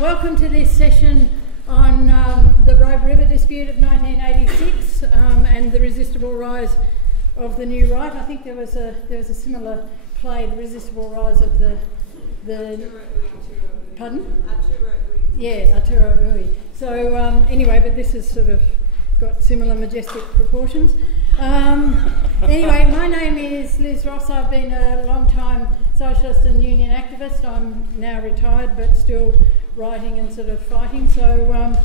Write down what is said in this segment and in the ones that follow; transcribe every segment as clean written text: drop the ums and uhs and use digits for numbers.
Welcome to this session on the Robe River dispute of 1986 and the resistible rise of the new right. I think there was a similar play, the resistible rise of the pardon? Yeah, Aotearoa Ui. So anyway, but this has sort of got similar majestic proportions. Anyway, my name is Liz Ross. I've been a long-time socialist and union activist. I'm now retired, but still writing and sort of fighting. So,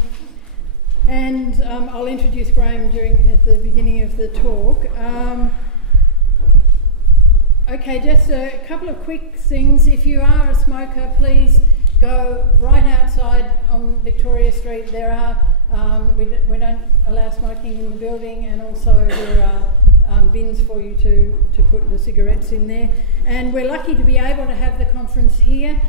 I'll introduce Graeme at the beginning of the talk. Okay, just a couple of quick things. If you are a smoker, please go right outside on Victoria Street. There are we don't allow smoking in the building, and also there are bins for you to put the cigarettes in there. And we're lucky to be able to have the conference here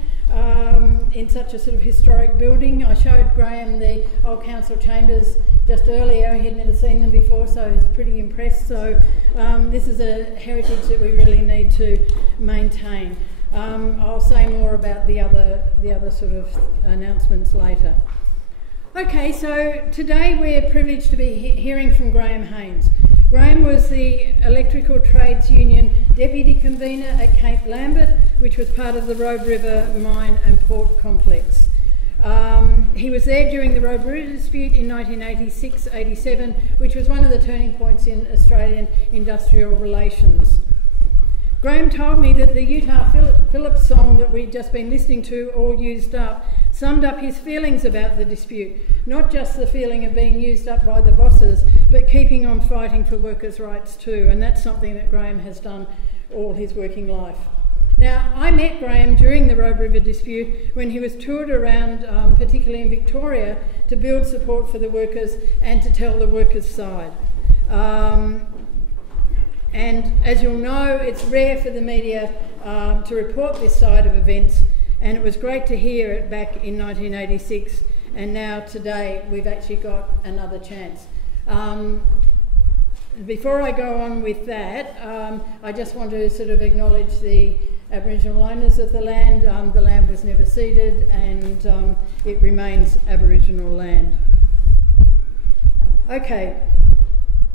in such a sort of historic building. I showed Graeme the old council chambers just earlier. He'd never seen them before, so he was pretty impressed. So this is a heritage that we really need to maintain. I'll say more about the other sort of announcements later. Okay, so today we're privileged to be hearing from Graeme Haynes. Graeme was the Electrical Trades Union Deputy Convenor at Cape Lambert, which was part of the Robe River mine and port complex. He was there during the Robe River dispute in 1986-87, which was one of the turning points in Australian industrial relations. Graeme told me that the Utah Phillips song that we'd just been listening to, All Used Up, summed up his feelings about the dispute. Not just the feeling of being used up by the bosses, but keeping on fighting for workers' rights too. And that's something that Graeme has done all his working life. Now, I met Graeme during the Robe River dispute when he was toured around, particularly in Victoria, to build support for the workers and to tell the workers' side. And as you'll know, it's rare for the media to report this side of events, and it was great to hear it back in 1986, and now today we've actually got another chance. Before I go on with that, I just want to sort of acknowledge the Aboriginal owners of the land. The land was never ceded, and it remains Aboriginal land. Okay.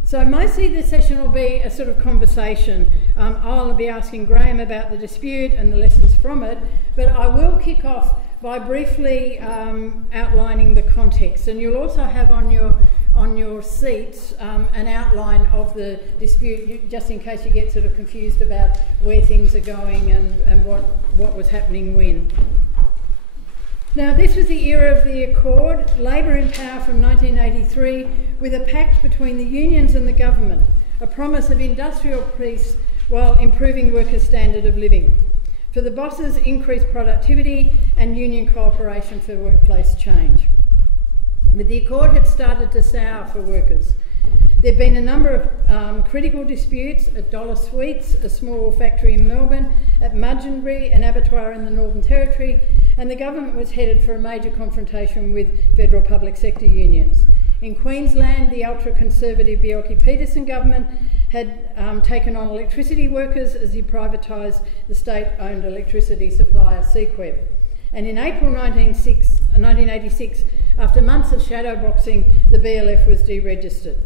So mostly this session will be a sort of conversation. I'll be asking Graeme about the dispute and the lessons from it, but I will kick off by briefly outlining the context. And you'll also have on your seats an outline of the dispute, just in case you get sort of confused about where things are going and what was happening when. Now, this was the era of the Accord, Labor in power from 1983, with a pact between the unions and the government, a promise of industrial peace while improving workers' standard of living. For the bosses, increased productivity and union cooperation for workplace change. But the Accord had started to sour for workers. There'd been a number of critical disputes at Dollar Sweets, a small factory in Melbourne, at Mudgeonbury, an abattoir in the Northern Territory, and the government was headed for a major confrontation with federal public sector unions. In Queensland, the ultra-conservative Bjelke-Petersen government had taken on electricity workers as he privatised the state-owned electricity supplier Sequeb. And in April 1986, after months of shadowboxing, the BLF was deregistered.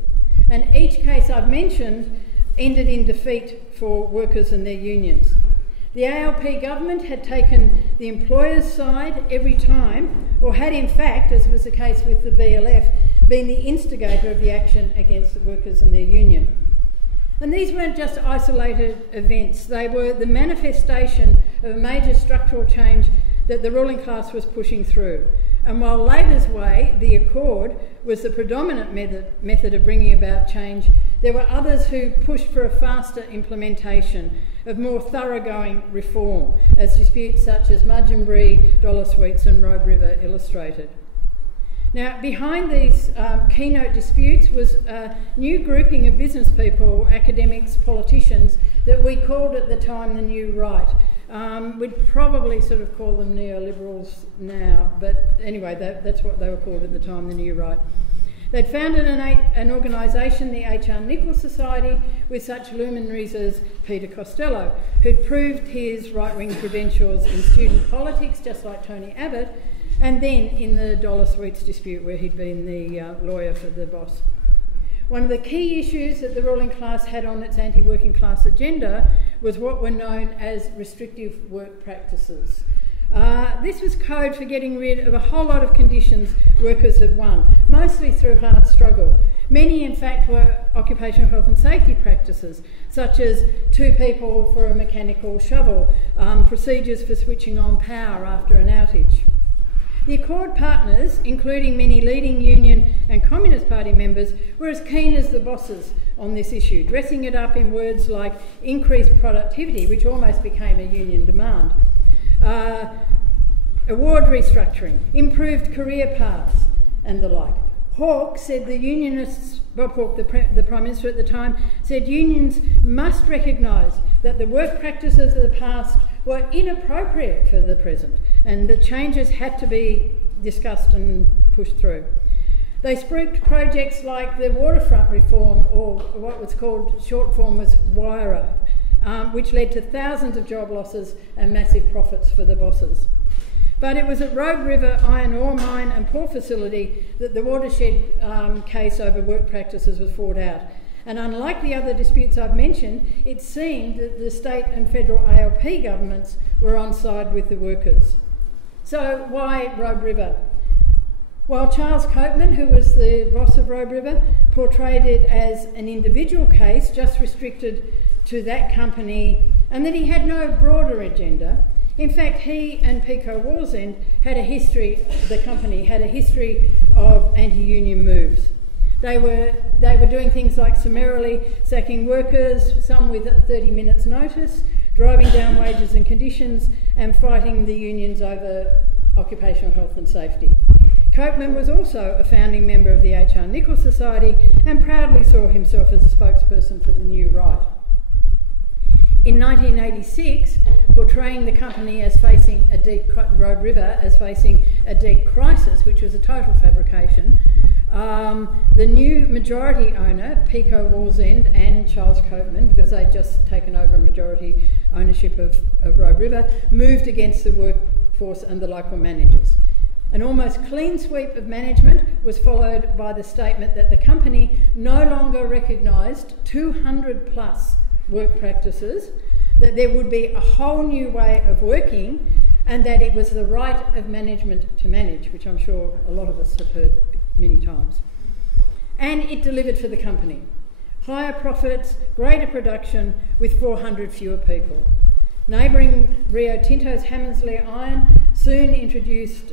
And each case I've mentioned ended in defeat for workers and their unions. The ALP government had taken the employer's side every time, or had in fact, as was the case with the BLF, been the instigator of the action against the workers and their union. And these weren't just isolated events, they were the manifestation of a major structural change that the ruling class was pushing through. And while Labor's way, the Accord, was the predominant method of bringing about change, there were others who pushed for a faster implementation of more thoroughgoing reform, as disputes such as Mudgeonbury, Dollar Sweets and Robe River illustrated. Now, behind these keynote disputes was a new grouping of business people, academics, politicians, that we called at the time the New Right. We'd probably sort of call them neoliberals now, but anyway, that's what they were called at the time, the New Right. They'd founded an organisation, the H.R. Nichols Society, with such luminaries as Peter Costello, who'd proved his right-wing credentials in student politics, just like Tony Abbott, and then in the dollar sweets dispute where he'd been the lawyer for the boss. One of the key issues that the ruling class had on its anti-working class agenda was what were known as restrictive work practices. This was code for getting rid of a whole lot of conditions workers had won, mostly through hard struggle. Many, in fact, were occupational health and safety practices, such as 2 people for a mechanical shovel, procedures for switching on power after an outage. The Accord partners, including many leading Union and Communist Party members, were as keen as the bosses on this issue, dressing it up in words like increased productivity, which almost became a union demand, award restructuring, improved career paths, and the like. Hawke said the unionists, Bob Hawke, the Prime Minister at the time, said unions must recognise that the work practices of the past were inappropriate for the present and that changes had to be discussed and pushed through. They spruiked projects like the waterfront reform, or what was called, short form was WIRA, which led to thousands of job losses and massive profits for the bosses. But it was at Robe River iron ore mine and port facility that the watershed case over work practices was fought out. And unlike the other disputes I've mentioned, it seemed that the state and federal ALP governments were on side with the workers. So why Robe River? While Charles Copeman, who was the boss of Robe River, portrayed it as an individual case just restricted to that company and that he had no broader agenda, in fact, he and Pico Wallsend had a history, the company had a history of anti-union moves. They were doing things like summarily sacking workers, some with 30 minutes notice, driving down wages and conditions, and fighting the unions over occupational health and safety. Copeman was also a founding member of the H.R. Nichols Society and proudly saw himself as a spokesperson for the New Right. In 1986, portraying the company as facing a deep, Robe River as facing a deep crisis, which was a total fabrication, the new majority owner, Pico Wallsend and Charles Copeman, because they'd just taken over majority ownership of Robe River, moved against the workforce and the local managers. An almost clean sweep of management was followed by the statement that the company no longer recognised 200 plus work practices, that there would be a whole new way of working, and that it was the right of management to manage, which I'm sure a lot of us have heard many times. And it delivered for the company. Higher profits, greater production with 400 fewer people. Neighbouring Rio Tinto's Hammersley Iron soon introduced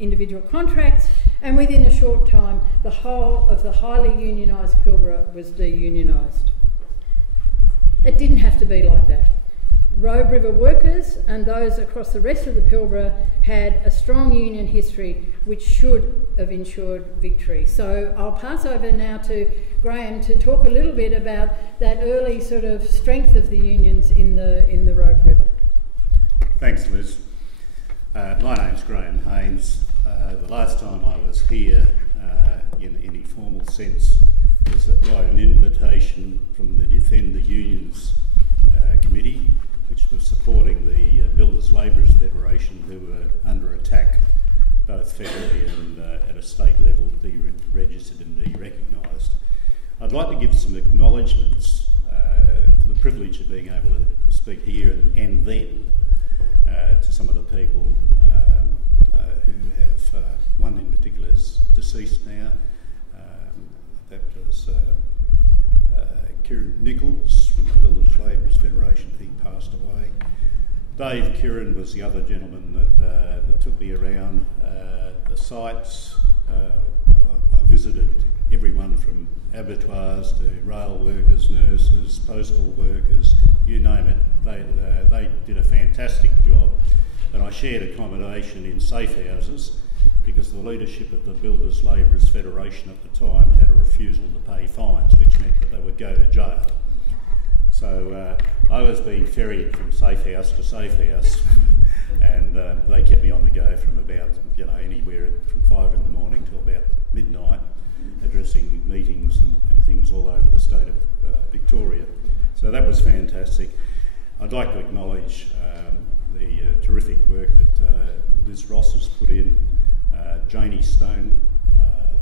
individual contracts, and within a short time the whole of the highly unionised Pilbara was de-unionised. It didn't have to be like that. Robe River workers and those across the rest of the Pilbara had a strong union history which should have ensured victory. So I'll pass over now to Graeme to talk a little bit about that early sort of strength of the unions in the Robe River. Thanks, Liz. My name's Graeme Haynes. The last time I was here in any formal sense was by an invitation from the Defend the Unions Committee, which was supporting the Builders Labourers Federation, who were under attack both federally and at a state level, deregistered and derecognised. I'd like to give some acknowledgements for the privilege of being able to speak here and then to some of the people who have, one in particular is deceased now. That was Kieran Nichols from the Builders Labourers Federation. He passed away. Dave Kieran was the other gentleman that took me around the sites. I visited everyone from abattoirs to rail workers, nurses, postal workers, you name it. They did a fantastic job, and I shared accommodation in safe houses because the leadership of the Builders Labourers Federation at the time had a refusal to pay fines, which meant that they would go to jail. So I was being ferried from safe house to safe house, and they kept me on the go from about, anywhere from 5 in the morning till about midnight, addressing meetings and things all over the state of Victoria. So that was fantastic. I'd like to acknowledge the terrific work that Liz Ross has put in, Janie Stone,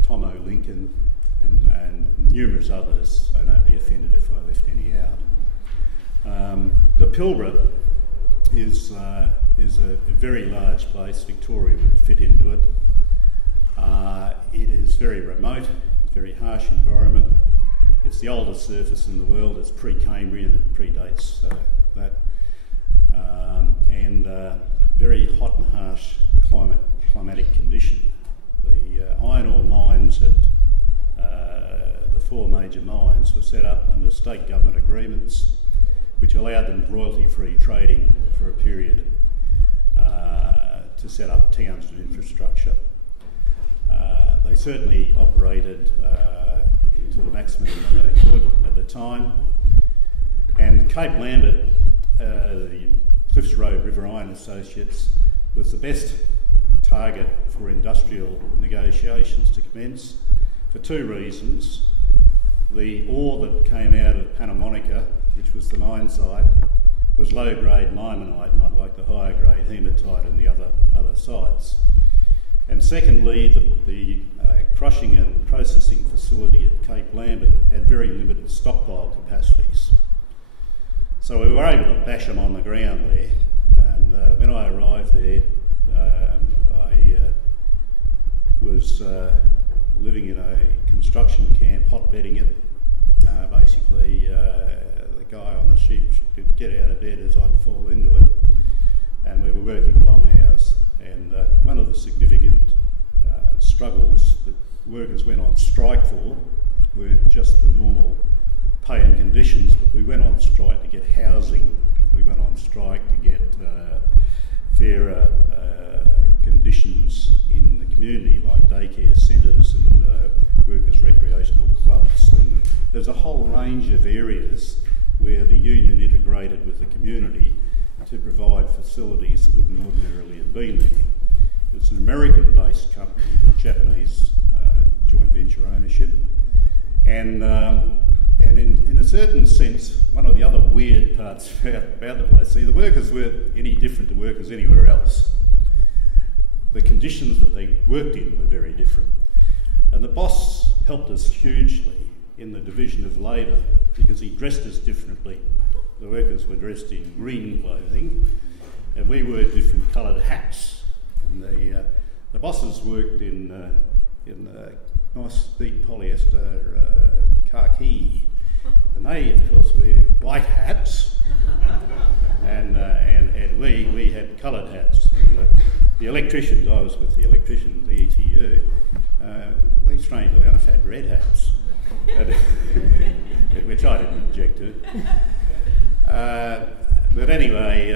Tomo Lincoln, and numerous others, so don't be offended if I left any out. The Pilbara is a very large place. Victoria would fit into it. It is very remote, very harsh environment. It's the oldest surface in the world. It's pre-Cambrian, it predates that. And very hot and harsh climatic condition. The iron ore mines at the four major mines were set up under state government agreements which allowed them royalty-free trading for a period to set up towns and infrastructure. They certainly operated to the maximum that they could at the time. And Cape Lambert, the Cliffs Robe River Iron Associates, was the best target for industrial negotiations to commence for two reasons. The ore that came out of Panamonica, which was the mine site, was low-grade limonite, not like the higher-grade hematite and the other sites. And secondly, the crushing and processing facility at Cape Lambert had very limited stockpile capacities. So we were able to bash them on the ground there. And when I arrived there, I was living in a construction camp, hotbedding it. Basically, the guy on the ship could get out of bed as I'd fall into it. And we were working long hours. And one of the significant struggles that workers went on strike for weren't just the normal pay and conditions, but we went on strike to get housing. We went on strike to get fairer conditions in the community, like daycare centres and workers' recreational clubs. And there's a whole range of areas where the union integrated with the community to provide facilities that wouldn't ordinarily have been there. It's an American-based company, Japanese joint venture ownership, and in a certain sense, one of the other weird parts about the place, see, the workers weren't any different to workers anywhere else. The conditions that they worked in were very different. And the boss helped us hugely in the division of labour because he dressed us differently. The workers were dressed in green clothing and we wore different coloured hats. And the bosses worked in nice deep polyester khaki. And they, of course, wear white hats, and we had coloured hats. And, the electricians, I was with the electricians, the ACTU, we strangely enough had red hats, which I didn't object to. But anyway,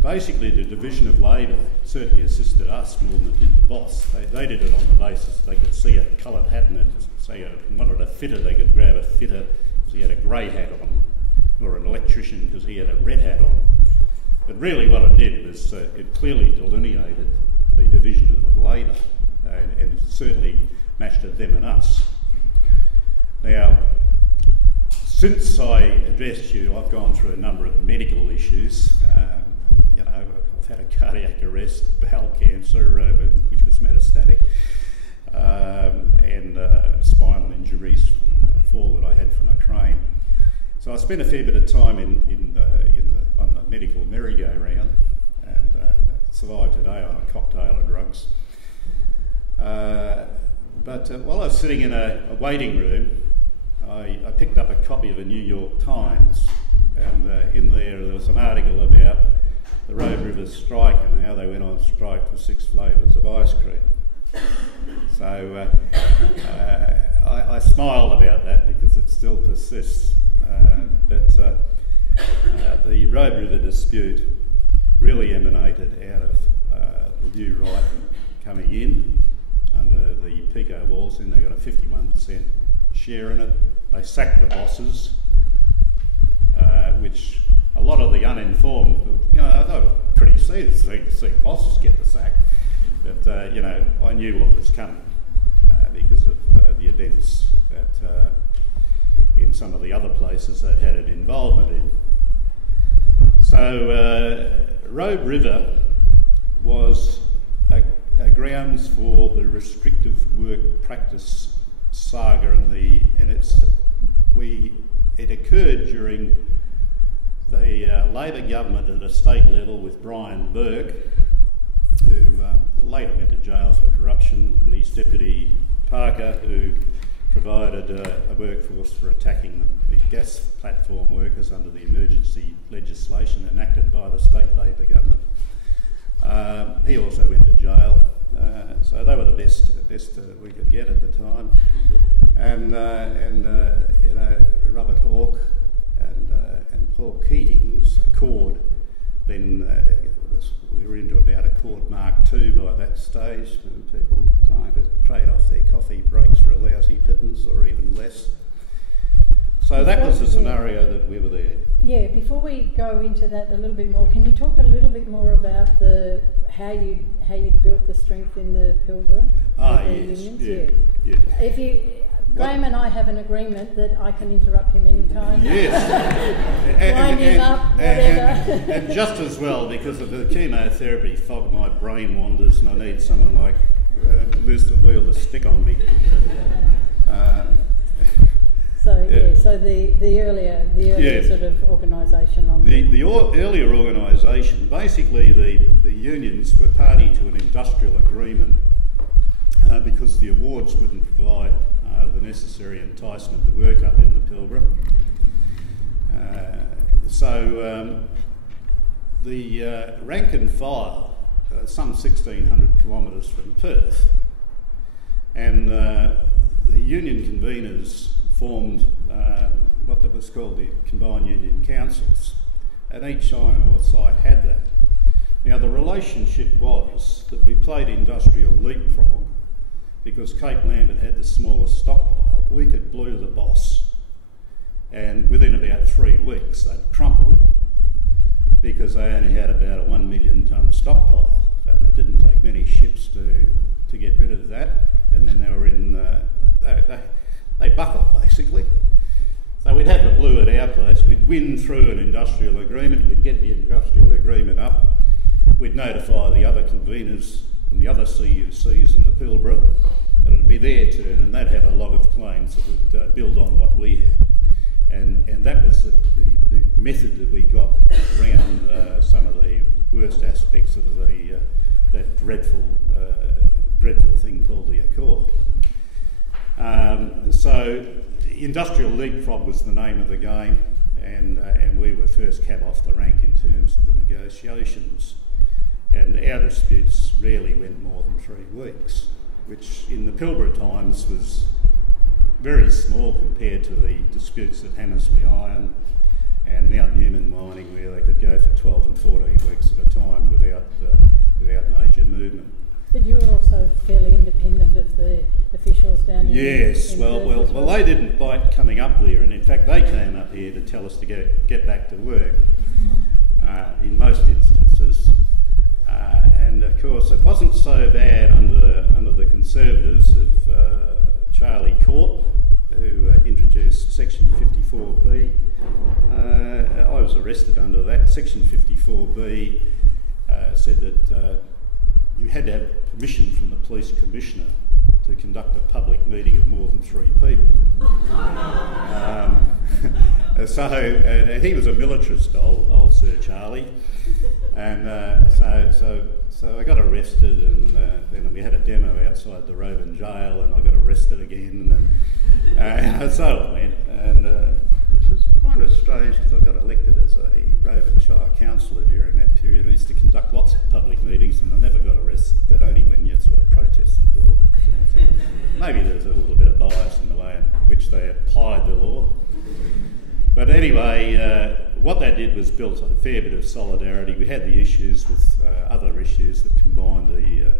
basically the division of labour certainly assisted us more than it did the boss. They did it on the basis they could see a coloured hat and say wanted a fitter, they could grab a fitter because he had a grey hat on, or an electrician because he had a red hat on. But really what it did was it clearly delineated the division of labour and it certainly matched them and us. Now, since I addressed you, I've gone through a number of medical issues. I've had a cardiac arrest, bowel cancer, which was metastatic, and spinal injuries from a fall that I had from a crane. So I spent a fair bit of time on the medical merry-go-round and survived today on a cocktail of drugs. But while I was sitting in a waiting room, I picked up a copy of the New York Times, and in there was an article about the Robe River strike and how they went on strike for 6 flavours of ice cream. So I smiled about that because it still persists. But the Robe River dispute really emanated out of the new right coming in under the Pico Walls, and they got a 51% share in it. They sacked the bosses, which a lot of the uninformed, they were pretty serious to see bosses get the sack. But I knew what was coming because of the events that in some of the other places they'd had an involvement in. So Robe River was a grounds for the restrictive work practice saga, and it occurred during the Labor government at a state level with Brian Burke, who later went to jail for corruption, and his deputy Parker, who provided a workforce for attacking the gas platform workers under the emergency legislation enacted by the state Labor government. He also went to jail, so they were the best we could get at the time. And you know, Robert Hawke and Paul Keating's Accord. Then we were into about Accord Mark II by that stage, and people trying to trade off their coffee breaks for a lousy pittance or even less. So that was the scenario that we were there. Yeah, before we go into that a little bit more, can you talk a little bit more about how you built the strength in the Pilbara? Yes, unions? Yeah. If you, Graeme and I have an agreement that I can interrupt him anytime. Yes. Wind him up, whatever. And just as well, because of the chemotherapy fog, my brain wanders, and I need someone like Liz the Wheel to stick on me. So the earlier sort of organisation on the earlier organisation, basically the unions were party to an industrial agreement because the awards wouldn't provide the necessary enticement to work up in the Pilbara. The rank and file, some 1,600 kilometres from Perth, and the union conveners formed what was called the Combined Union Councils, and each iron ore site had that. Now the relationship was that we played industrial leapfrog because Cape Lambert had the smallest stockpile. We could blue the boss, and within about 3 weeks they'd crumple because they only had about a 1 million tonne stockpile, and it didn't take many ships to get rid of that, and then they were in they buckled basically. So we'd have the blue at our place, we'd win through an industrial agreement, we'd get the industrial agreement up, we'd notify the other conveners and the other CUCs in the Pilbara that it'd be their turn, and they'd have a lot of claims that would build on what we had. And that was the method that we got around some of the worst aspects of that dreadful thing called the Accord. So industrial leapfrog was the name of the game, and we were first cab off the rank in terms of the negotiations, and our disputes rarely went more than 3 weeks, which in the Pilbara times was very small compared to the disputes at Hammersley Iron and Mount Newman Mining, where they could go for 12 and 14 weeks at a time without major movement. But you were also fairly independent of the officials down in Yes, well, they didn't bite coming up there, and in fact they came up here to tell us to get back to work in most instances. And of course it wasn't so bad under the Conservatives of Charlie Court, who introduced Section 54B. I was arrested under that. Section 54B said that you had to have permission from the police commissioner to conduct a public meeting of more than 3 people. And he was a militarist, old Sir Charlie, and so I got arrested, and then we had a demo outside the Roban jail, and I got arrested again, and so it went, and which was kind of strange because I got elected as a Roban Shire councillor during that period. I used to conduct lots of public meetings, and I never got arrested, but only when you sort of protested. So maybe there was a little bit of bias in the way in which they applied the law. But anyway, what they did was built a fair bit of solidarity. We had the issues with other issues that combined the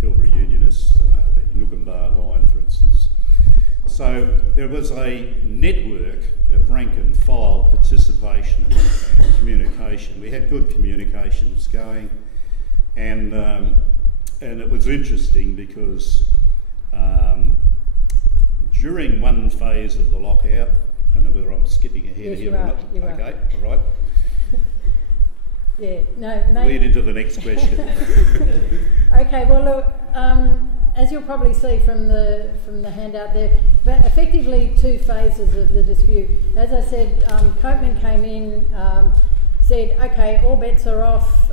Pilbara Unionists, the Nookumbar line, for instance. So there was a network of rank and file participation and communication. We had good communications going, and it was interesting because during one phase of the lockout, I don't know whether I'm skipping ahead here or not. You're okay, right. all right. Yeah, no, lead into the next question. Okay, well look, as you'll probably see from the handout there, but effectively 2 phases of the dispute. As I said, Copeman came in, said, okay, all bets are off.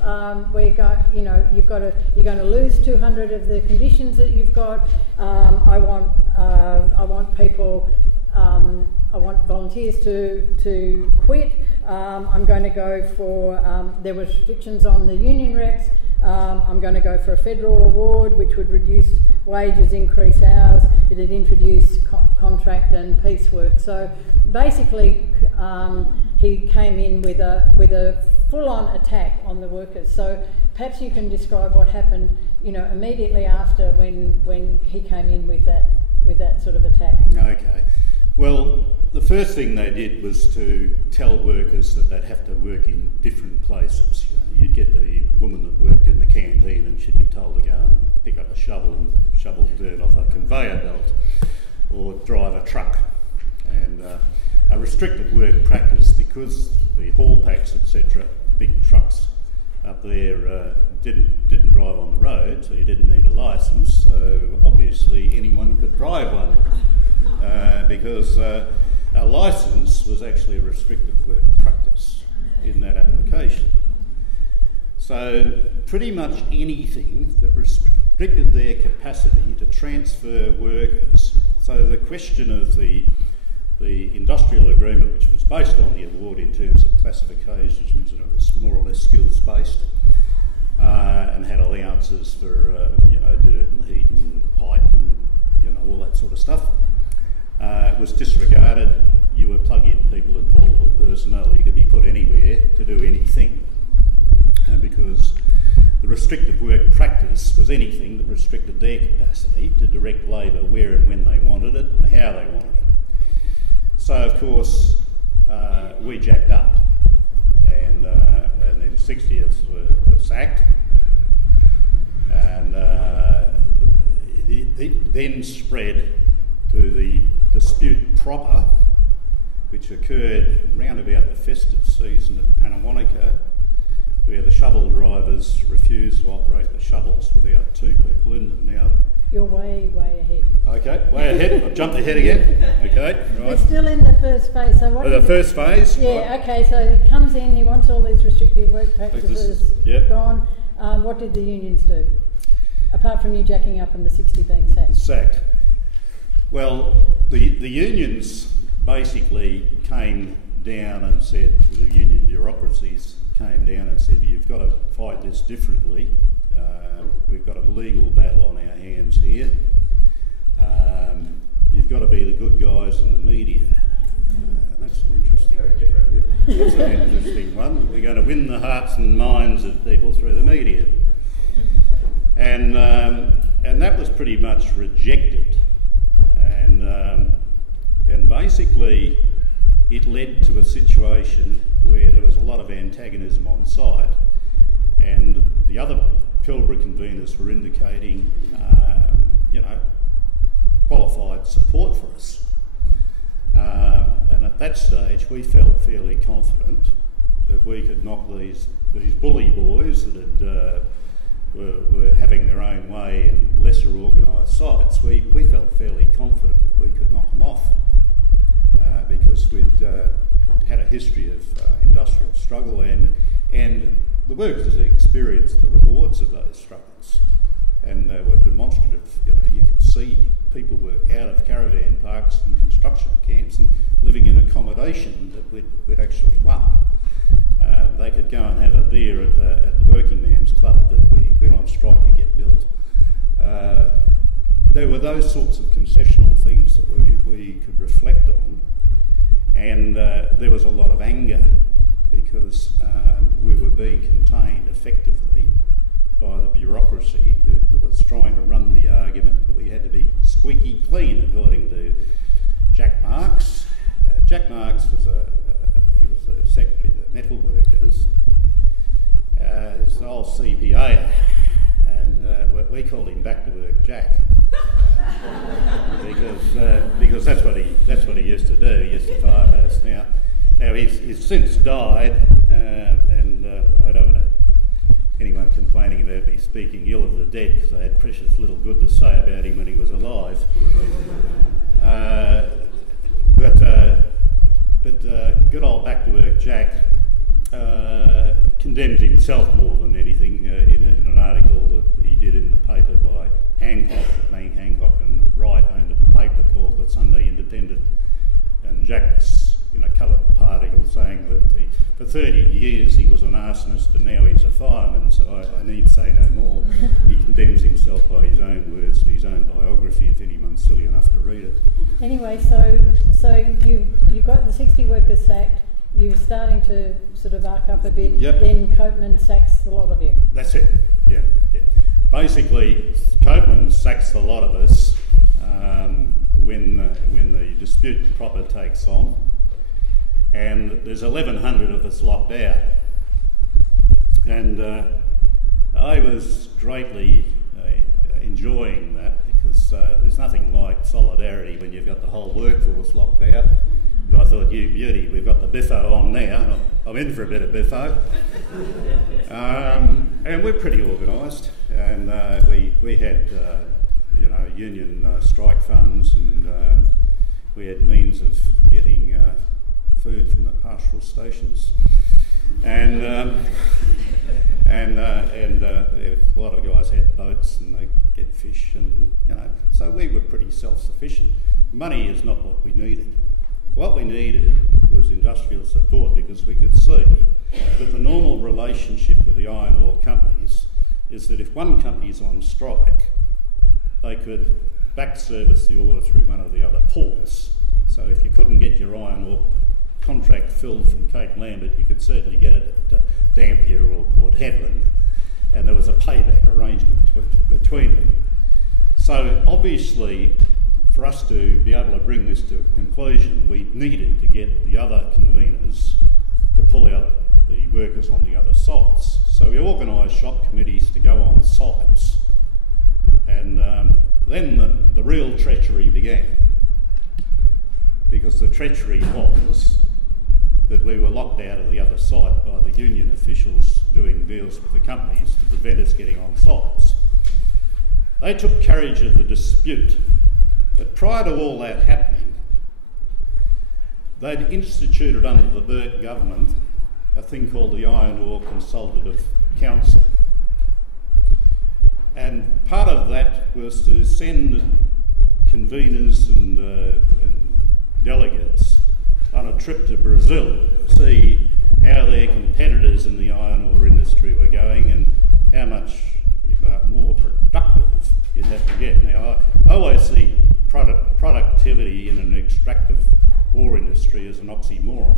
You're going to lose 200 of the conditions that you've got. I want people. I want volunteers to quit. I'm going to go for. There were restrictions on the union reps. I'm going to go for a federal award, which would reduce wages, increase hours. It'd introduce contract and piecework. So basically, he came in with a full-on attack on the workers. So perhaps you can describe what happened, immediately after when he came in with that sort of attack. Okay. Well, the first thing they did was to tell workers that they'd have to work in different places. You'd get the woman that worked in the canteen and she'd be told to go and pick up a shovel and shovel dirt off a conveyor belt, or drive a truck. And a restricted work practice, because the haul packs, etc., big trucks up there didn't drive on the road, so you didn't need a licence. So obviously anyone could drive one. Because a licence was actually a restrictive work practice in that application. So pretty much anything that restricted their capacity to transfer workers. So the question of the industrial agreement, which was based on the award in terms of classifications, and it was more or less skills based, and had allowances for dirt and heat and height and all that sort of stuff. Was disregarded. You were plug-in people and portable personnel. You could be put anywhere to do anything, because the restrictive work practice was anything that restricted their capacity to direct labour where and when they wanted it and how they wanted it. So of course we jacked up, and then 60 of us were sacked, and it then spread to the dispute proper, which occurred round about the festive season at Panamonica, where the shovel drivers refused to operate the shovels without 2 people in them. Now, you're way ahead. Okay, way ahead. I've jumped ahead again. Okay, right. We're still in the first phase. So what? The first phase. Yeah. Right. Okay. So he comes in. He wants all these restrictive work practices gone. What did the unions do, apart from you jacking up and the 60 being sacked? Well, the unions basically came down and said, the union bureaucracies came down and said, you've got to fight this differently. We've got a legal battle on our hands here. You've got to be the good guys in the media. That's an interesting one. We're going to win the hearts and minds of people through the media. And that was pretty much rejected. And basically it led to a situation where there was a lot of antagonism on site, and the other Pilbara conveners were indicating qualified support for us. And at that stage we felt fairly confident that we could knock these bully boys that were having their own way in lesser organised sites. We felt fairly confident that we could knock them off, because we'd had a history of industrial struggle, and the workers had experienced the rewards of those struggles, and they were demonstrative. You could see people were out of caravan parks and construction camps and living in accommodation that we'd actually won. They could go and have a beer at the Working Man's Club that we went on strike to get built. There were those sorts of concessional things that we could reflect on, and there was a lot of anger because we were being contained effectively by the bureaucracy that was trying to run the argument that we had to be squeaky clean, according to Jack Marks. Jack Marks was he was the Secretary of the Metal Workers. He's an old CPA, and we called him Back to Work Jack, because that's what he used to do. He used to fire us. Now he's since died, and I don't want to complaining about me speaking ill of the dead because I had precious little good to say about him when he was alive. But good old back to work Jack condemned himself more than anything in an article that he did in the paper by Hancock. Hancock and Wright owned a paper called the Sunday Independent, and Jack's covered article saying that for 30 years he was an arsonist and now he's a fireman, so I need say no more. He condemns himself by his own words and his own biography if anyone's silly enough to read it. Anyway, so you got the 60 workers sacked, you were starting to sort of arc up a bit, Yep. Then Copeman sacks the lot of you. That's it, yeah. Basically, Copeman sacks the lot of us when the dispute proper takes on, and there's 1,100 of us locked out. And I was greatly enjoying that because there's nothing like solidarity when you've got the whole workforce locked out. But I thought, you beauty, we've got the biffo on now, and I'm in for a bit of biffo. And we're pretty organised, and we had union strike funds, and we had means of getting food from the pastoral stations, and a lot of guys had boats and they get fish, and so we were pretty self-sufficient. Money is not what we needed. What we needed was industrial support, because we could see that the normal relationship with the iron ore companies is that if one company is on strike, they could back service the order through one of the other ports. So if you couldn't get your iron ore contract filled from Cape Lambert, you could certainly get it at Dampier or Port Hedland, and there was a payback arrangement between them. So obviously, for us to be able to bring this to a conclusion, we needed to get the other conveners to pull out the workers on the other sites. So we organised shop committees to go on sites, and then the real treachery began, because the treachery was that we were locked out of the other site by the union officials doing deals with the companies to prevent us getting on sites. They took carriage of the dispute, but prior to all that happening, they'd instituted under the Burt government a thing called the Iron Ore Consultative Council. And part of that was to send conveners and delegates on a trip to Brazil to see how their competitors in the iron ore industry were going and how much more productive you'd have to get. Now, I always see productivity in an extractive ore industry as an oxymoron,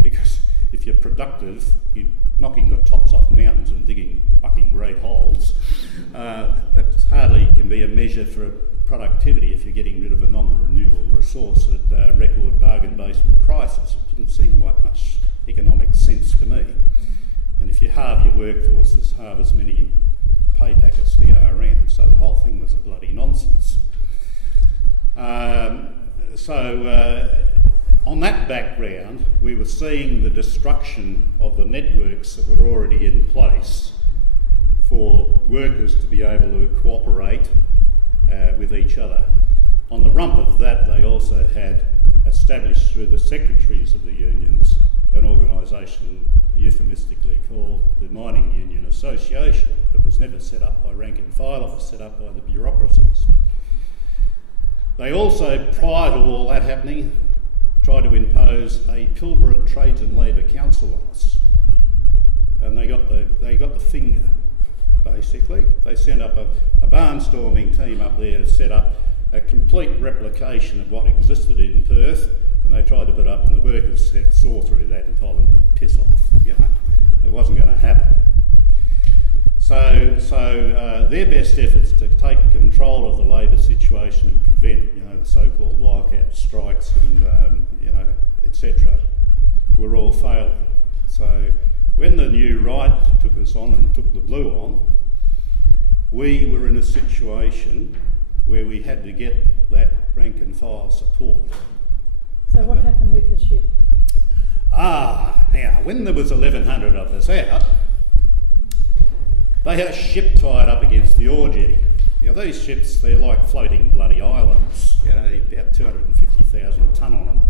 because if you're productive, you're knocking the tops off mountains and bucking great holes. That hardly can be a measure for productivity if you're getting rid of a non-renewable resource at record bargain basement prices. It didn't seem like much economic sense to me. And if you halve your workforce, there's half as many pay packets to go around. So the whole thing was a bloody nonsense. On that background, we were seeing the destruction of the networks that were already in place for workers to be able to cooperate with each other. On the rump of that, they also had established through the secretaries of the unions an organisation euphemistically called the Mining Union Association. It was never set up by rank and file, it was set up by the bureaucracies. They also, prior to all that happening, tried to impose a Pilbara Trades and Labour Council on us, and they got the finger. Basically, they sent up a barnstorming team up there to set up a complete replication of what existed in Perth, and they tried to put up, and the workers saw through that and told them to piss off. It wasn't going to happen. So their best efforts to take control of the labour situation and prevent, the so-called wildcat strikes and etc., were all failing. So when the new right took us on and took the blue on, we were in a situation where we had to get that rank and file support. So what happened with the ship? Now when there was 1,100 of us out, they had a ship tied up against the ore jetty. Now these ships, they're like floating bloody islands, you know, about 250,000 tonne on them.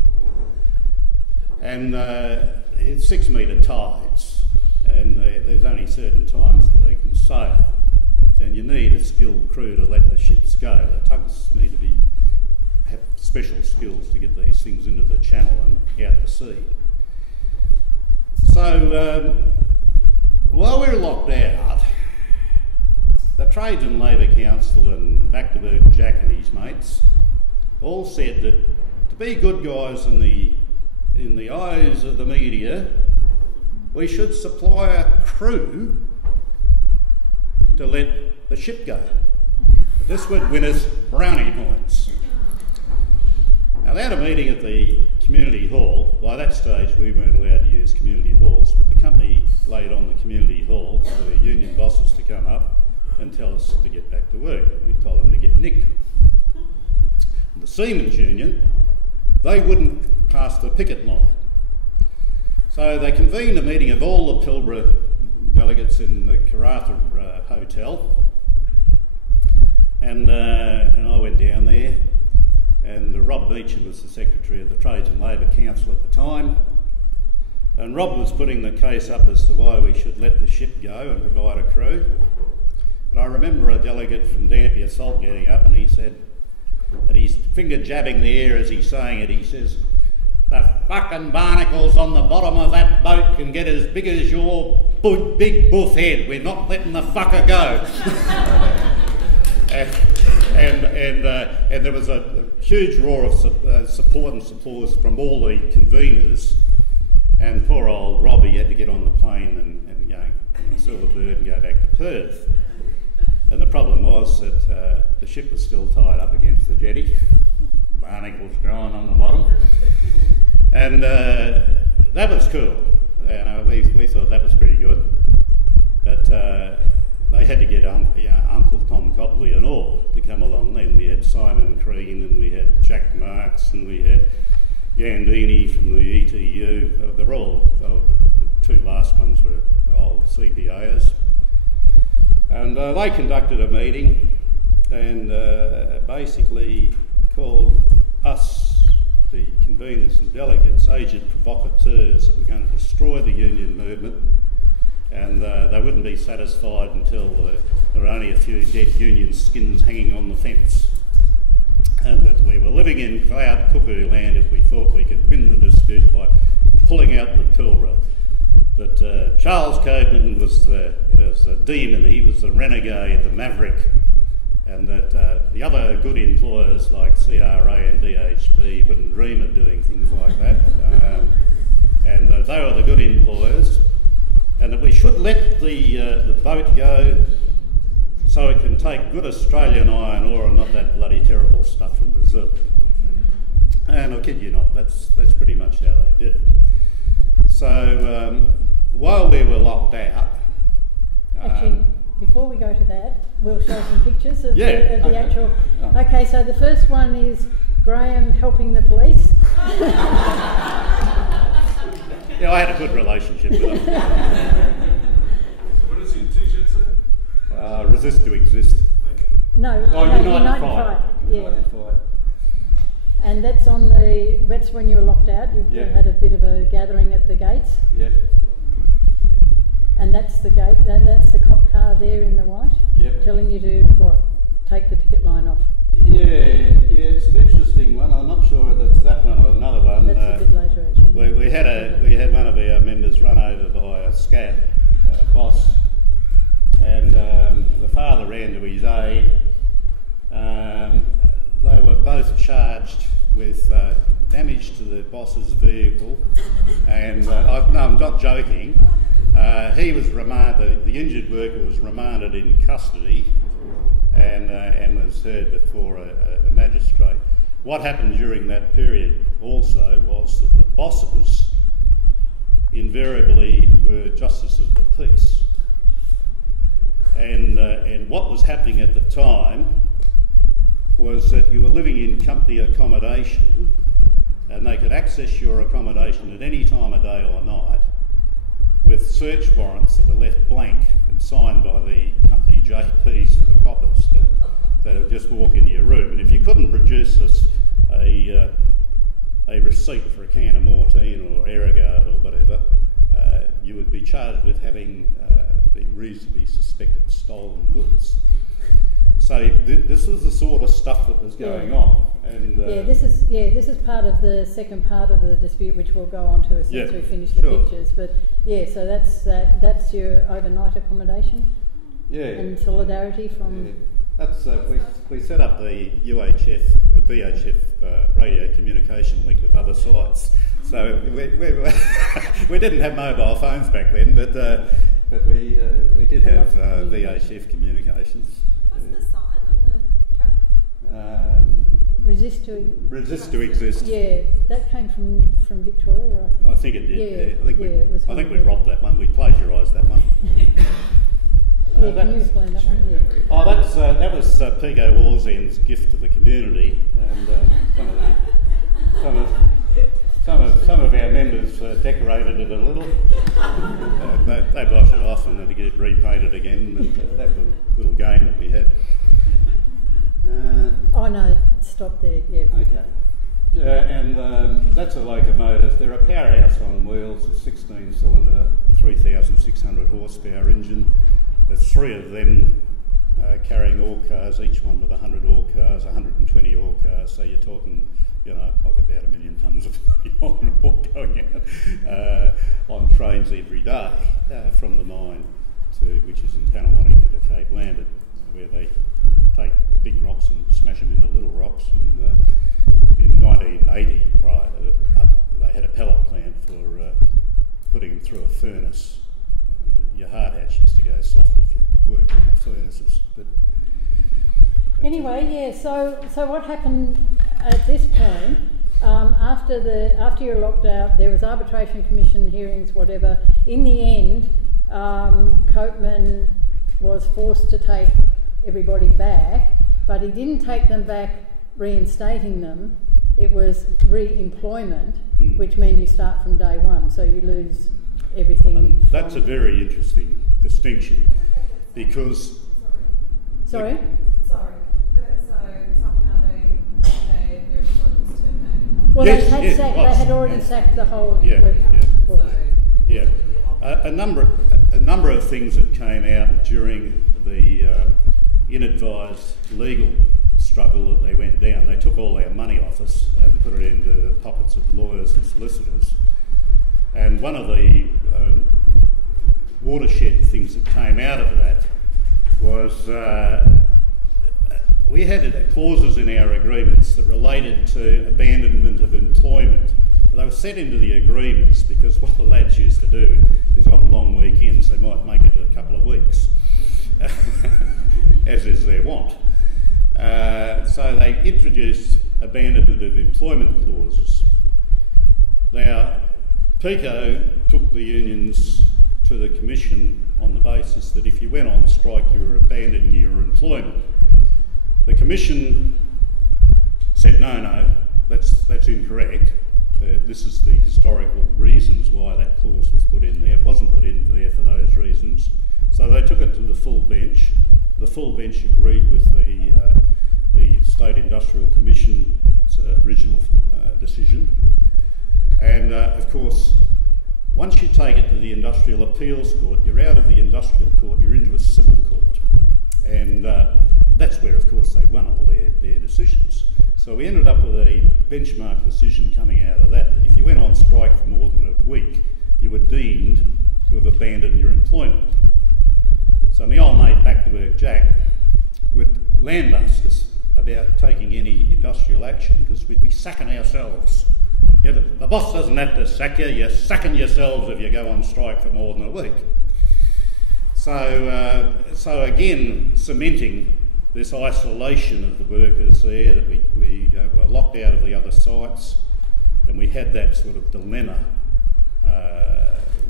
And it's 6 metre tides, and there's only certain times that they can sail. And you need a skilled crew to let the ships go. The tugs need to have special skills to get these things into the channel and out to sea. So while we were locked out, the Trades and Labour Council and Back-to-Work Jack and his mates all said that to be good guys in the eyes of the media, we should supply a crew to let the ship go. This would win us brownie points. Now they had a meeting at the community hall. By that stage we weren't allowed to use community halls, but the company laid on the community hall for the union bosses to come up and tell us to get back to work. We told them to get nicked. And the Seamen's Union, they wouldn't pass the picket line. So they convened a meeting of all the Pilbara delegates in the Karratha Hotel, and I went down there, and Rob Beecham was the Secretary of the Trades and Labour Council at the time, and Rob was putting the case up as to why we should let the ship go and provide a crew. And I remember a delegate from Dampier Salt getting up, and he said, and he's finger jabbing the air as he's saying it, he says, "The fucking barnacles on the bottom of that boat can get as big as your big buff head. We're not letting the fucker go." and there was a huge roar of support and applause from all the conveners. And poor old Robbie had to get on the plane and go Silverbird and go back to Perth. And the problem was that the ship was still tied up against the jetty, barnacles growing on the bottom. And that was cool. You know, we thought that was pretty good. But they had to get Uncle Tom Cobley and all to come along then. We had Simon Crean and we had Jack Marks and we had Gandini from the ACTU. They're all, the two last ones were old CPAs. And they conducted a meeting and basically called us, the conveners and delegates, aged provocateurs that were going to destroy the union movement, and they wouldn't be satisfied until there were only a few dead union skins hanging on the fence, and that we were living in cloud cuckoo land if we thought we could win the dispute by pulling out the Pilbara. That Charles Copeland was the demon, he was the renegade, the maverick, and that the other good employers like CRA and DHP wouldn't dream of doing things like that, and they were the good employers, and that we should let the boat go so it can take good Australian iron ore and not that bloody terrible stuff from Brazil. And I kid you not, that's pretty much how they did it. So while we were locked out... Actually, before we go to that, we'll show some pictures of, yeah, the actual... Okay, so the first one is Graeme helping the police. Yeah, I had a good relationship with them. What does your t-shirt say? Resist to exist. No, Unite and Fight. Yeah. Unite and Fight. And that's that's when you were locked out. You've had a bit of a gathering at the gates. Yeah. And that's the gate, that's the cop car there in the white, telling you to, take the picket line off. Yeah, it's an interesting one. I'm not sure that's that one or another one. That's a bit later, actually. We had one of our members run over by a scat boss, and the father ran to his aid. They were both charged with damage to the boss's vehicle, and no, I'm not joking. He was remanded. The injured worker was remanded in custody, and was heard before a magistrate. What happened during that period also was that the bosses invariably were justices of the peace, and what was happening at the time was that you were living in company accommodation, and they could access your accommodation at any time of day or night, with search warrants that were left blank and signed by the company JPs for the coppers that would just walk into your room. And if you couldn't produce us a receipt for a can of Mortine or Aerogard or whatever, you would be charged with having been reasonably suspected stolen goods. So this was the sort of stuff that was going on. And this is part of the second part of the dispute, which we'll go on to as soon as we finish the pictures. But so that's your overnight accommodation. And solidarity from. Yeah. That's we set up the VHF radio communication link with other sites. So we didn't have mobile phones back then, but we did have VHF communications. What's the sign on the truck? Resist to exist. Yeah, that came from Victoria, I think. I think it did. Yeah, I think we robbed that one. We plagiarised that one. Can you explain that one? Yeah. Oh, that was Pico Wallsend's gift to the community, and some of our members decorated it a little. They washed it off and had to get it repainted again. And that was a little game that we had. Oh no, stop there. Yeah. Okay. And that's a locomotive. They're a powerhouse on wheels, a 16-cylinder, 3,600 horsepower engine. There's three of them carrying ore cars, each one with 100 ore cars, 120 ore cars. So you're talking, like about 1 million tonnes of iron ore going out on trains every day from the mine which is in Panawanaga to Cape Lambert, where they take big rocks and smash them into little rocks. And in 1980, they had a pellet plant for putting them through a furnace. And your hard hatch used to go soft if you worked in the furnaces. But anyway, so what happened at this point? After you're locked out, there was arbitration commission hearings, whatever. In the end, Copeman was forced to take everybody back, but he didn't take them back reinstating them. It was re-employment, which means you start from day one, so you lose everything. That's a very interesting distinction, because... Sorry? Sorry. So somehow their employment was terminated. Well, they had already sacked the whole workforce. A number of things that came out during the inadvised legal struggle that they went down. They took all our money off us and put it into the pockets of lawyers and solicitors. And one of the watershed things that came out of that was we had clauses in our agreements that related to abandonment of employment. They were set into the agreements because what the lads used to do is on long weekends they might make it a couple of weeks, as is their wont. So they introduced abandonment of employment clauses. Now, Pico took the unions to the commission on the basis that if you went on strike you were abandoning your employment. The commission said no, that's incorrect. This is the historical reasons why that clause was put in there. It wasn't put in there for those reasons. So they took it to the full bench. The full bench agreed with the State Industrial Commission's original decision. And of course, once you take it to the Industrial Appeals Court, you're out of the Industrial Court, you're into a civil court. And that's where, of course, they won all their decisions. So we ended up with a benchmark decision coming out of that if you went on strike for more than a week, you were deemed to have abandoned your employment. So my old mate, back to work Jack, would lambast us about taking any industrial action because we'd be sacking ourselves. The boss doesn't have to sack you, you're sacking yourselves if you go on strike for more than a week. So again, cementing this isolation of the workers there, that we were locked out of the other sites, and we had that sort of dilemma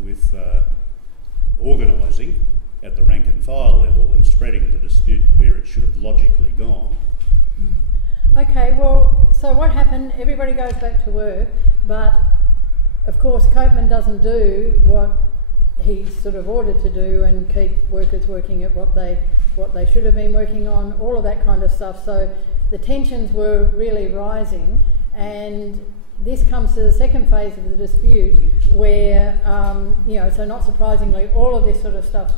with organising at the rank and file level and spreading the dispute to where it should have logically gone. Okay, well, so what happened? Everybody goes back to work, but of course Copeman doesn't do what he's sort of ordered to do and keep workers working at what they should have been working on, all of that kind of stuff. So the tensions were really rising, and this comes to the second phase of the dispute where, so not surprisingly, all of this sort of stuff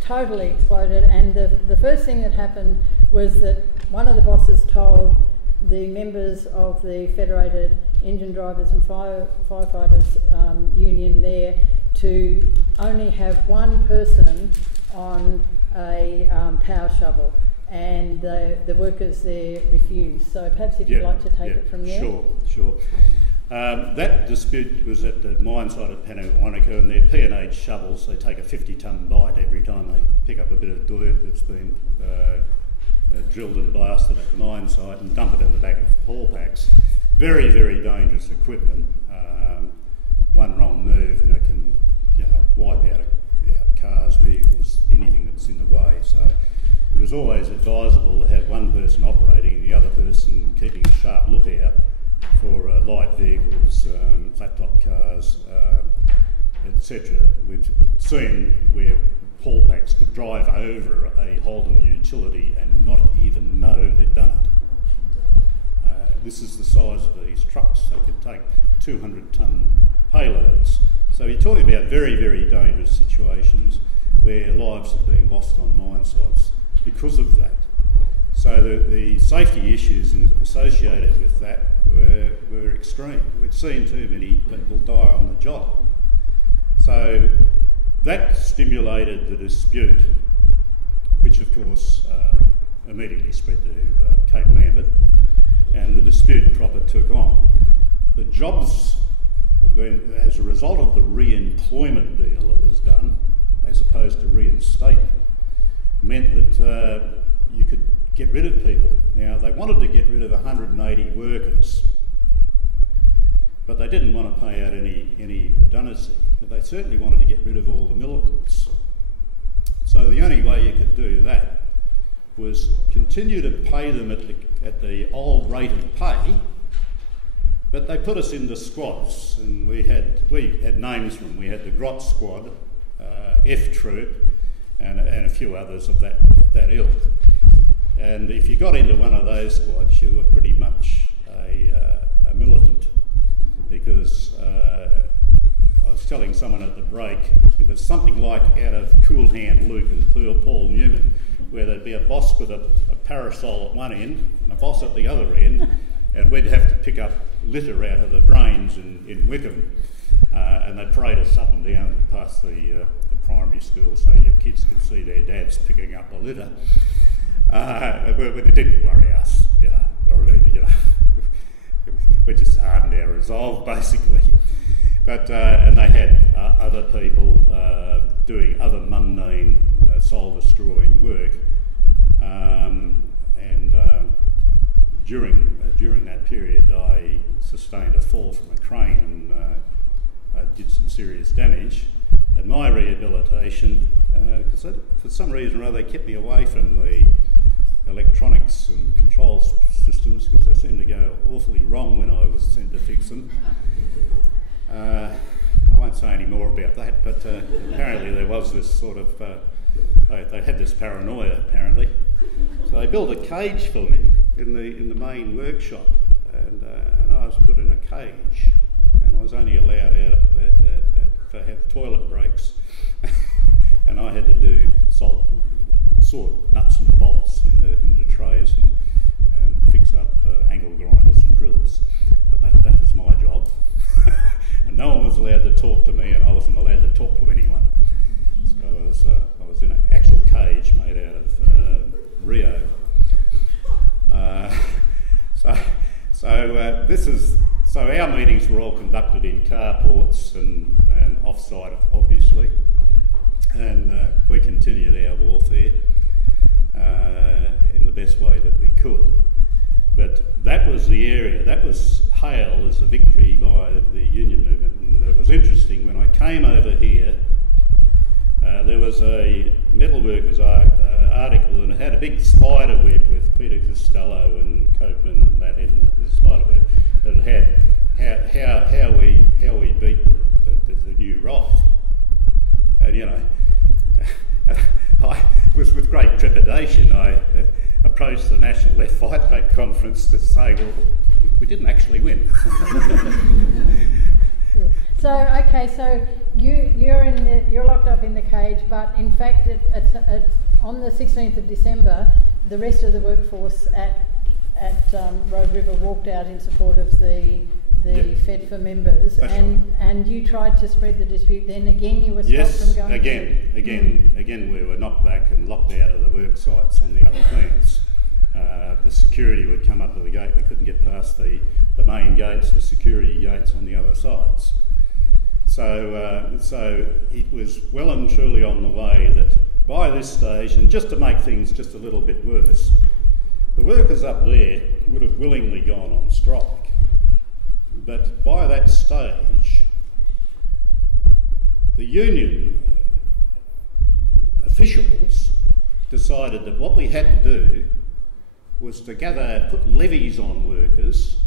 totally exploded, and the first thing that happened was that one of the bosses told the members of the Federated Engine Drivers and Firefighters Union there to only have one person on a power shovel, and the workers there refused. So perhaps if you'd like to take it from there. Sure. That dispute was at the mine site at Panawanaka, and their P&H shovels, they take a 50-tonne bite every time they pick up a bit of dirt that's been drilled and blasted at the mine site and dump it in the back of haul packs. Very, very dangerous equipment. One wrong move and it can wipe out cars, vehicles, anything that's in the way. So it was always advisable to have one person operating and the other person keeping a sharp lookout for light vehicles, flat top cars, etc. We've seen where haul packs could drive over a Holden utility and not even know they'd done it. This is the size of these trucks. They could take 200-tonne payloads. So you're talking about very, very dangerous situations where lives have been lost on mine sites because of that. So the safety issues associated with that were extreme. We'd seen too many people die on the job. So that stimulated the dispute, which of course immediately spread to Cape Lambert, and the dispute proper took on. The jobs, as a result of the re-employment deal that was done, as opposed to reinstatement, meant that you could get rid of people. Now, they wanted to get rid of 180 workers, but they didn't want to pay out any redundancy. But they certainly wanted to get rid of all the militants. So the only way you could do that was continue to pay them at the old rate of pay, but they put us into squads, and we had names for them. We had the Grot Squad, F Troop, and a few others of that ilk. And if you got into one of those squads, you were pretty much a militant, because I was telling someone at the break, it was something like out of Cool Hand Luke and Paul Newman, where there'd be a boss with a parasol at one end and a boss at the other end, and we'd have to pick up litter out of the drains in Wickham, and they'd parade us up and down past the primary school so your kids could see their dads picking up the litter. But it didn't worry us, we just hardened our resolve basically. But and they had other people doing other mundane soul-destroying work, and during that period I sustained a fall from a crane and did some serious damage. And my rehabilitation, because for some reason or other they kept me away from the electronics and control systems because they seemed to go awfully wrong when I was sent to fix them. I won't say any more about that, but apparently there was this sort of, they had this paranoia apparently. So they built a cage for me in the main workshop, and I was put in a cage, and I was only allowed out to have toilet breaks, and I had to do sort nuts and bolts into trays and fix up angle grinders and drills. And that was my job. And no one was allowed to talk to me, and I wasn't allowed to talk to anyone. So I was in an actual cage made out of Rio. So our meetings were all conducted in carports and off-site, obviously, and we continued our warfare in the best way that we could. But that was the area, that was hailed as a victory by the union movement. And it was interesting, when I came over here, there was a metalworkers article, and it had a big spider web with Peter Costello and Copeman and that in the spider web. That it had how we beat the new right. And Escalation, I approached the National Left Fight Back Conference to say, well, we didn't actually win. So okay, so you're locked up in the cage, but in fact, on the 16th of December, the rest of the workforce at Robe River walked out in support of the Fed for members, and you tried to spread the dispute. Then again, you were stopped from going. Again, we were knocked back and locked out of the work sites on the other plants. The security would come up to the gate. We couldn't get past the main gates, the security gates on the other sites. So it was well and truly on the way that by this stage, and just to make things just a little bit worse, the workers up there would have willingly gone on strike. But by that stage, the union officials decided that what we had to do was to put levies on workers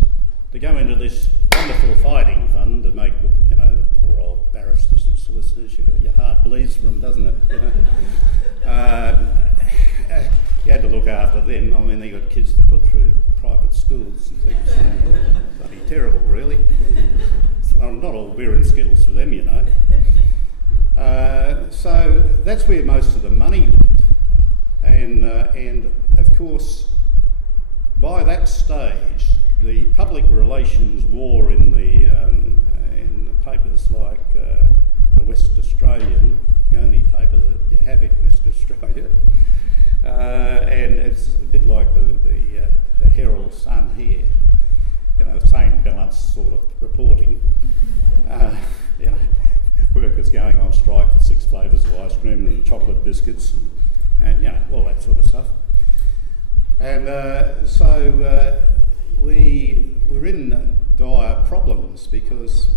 to go into this wonderful fighting fund to make, the poor old barristers and solicitors, your heart bleeds for them, doesn't it? You had to look after them. I mean, they got kids to put through private schools and things. Bloody terrible, really. It's not all beer and skittles for them, So that's where most of the money went. And of course, by that stage, the public relations war in the papers like the West Australian, the only paper that you have in West Australia, and it's a bit like the Herald Sun here, same balance sort of reporting. Workers going on strike for 6 flavours of ice cream and chocolate biscuits, and all that sort of stuff. And so we were in dire problems because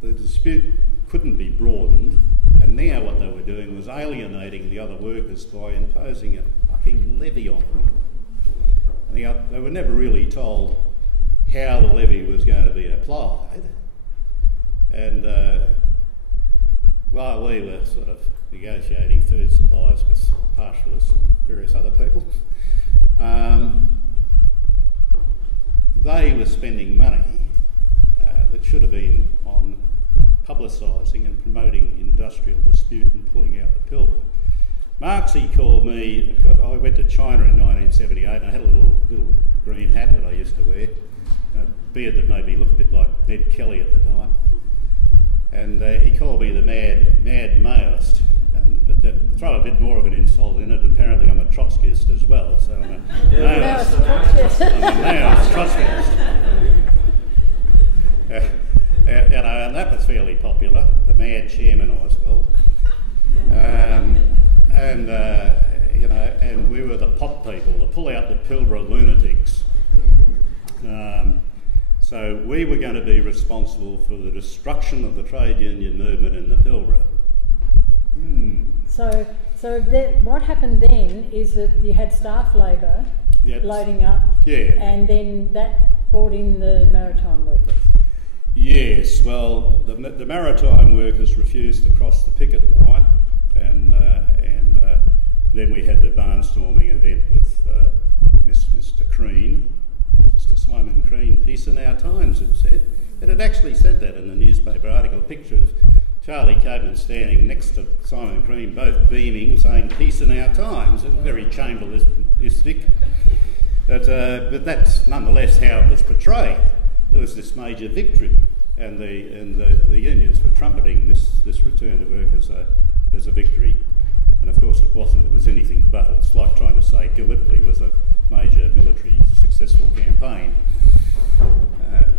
the dispute couldn't be broadened, and now what they were doing was alienating the other workers by imposing a fucking levy on them. And they were never really told how the levy was going to be applied. And while we were sort of negotiating food supplies with pastoralists and various other people, they were spending money that should have been on publicising and promoting industrial dispute and pulling out the Pilbara. Marxie called me. I went to China in 1978 and I had a little green hat that I used to wear, a beard that made me look a bit like Ned Kelly at the time. And he called me the mad Maoist. But to throw a bit more of an insult in it, apparently I'm a Trotskyist as well, so I'm a Maoist. I'm a Maoist Trotskyist. And that was fairly popular, the mad chairman I was called. And we were the pop people, the pull out the Pilbara lunatics. So we were going to be responsible for the destruction of the trade union movement in the Pilbara. So what happened then is that you had staff labour loading up, and then that brought in the maritime workers. Yes, well, the maritime workers refused to cross the picket line, and then we had the barnstorming event with Mr. Crean, Mr. Simon Crean, peace in our times, it said. And it actually said that in the newspaper article, a picture of Charlie Coburn standing next to Simon Crean, both beaming, saying peace in our times. It's very Chamberlainist. But that's nonetheless how it was portrayed. There was this major victory, and the unions were trumpeting this return to work as a victory. And of course it wasn't. It was anything but. It's like trying to say Gallipoli was a major military successful campaign.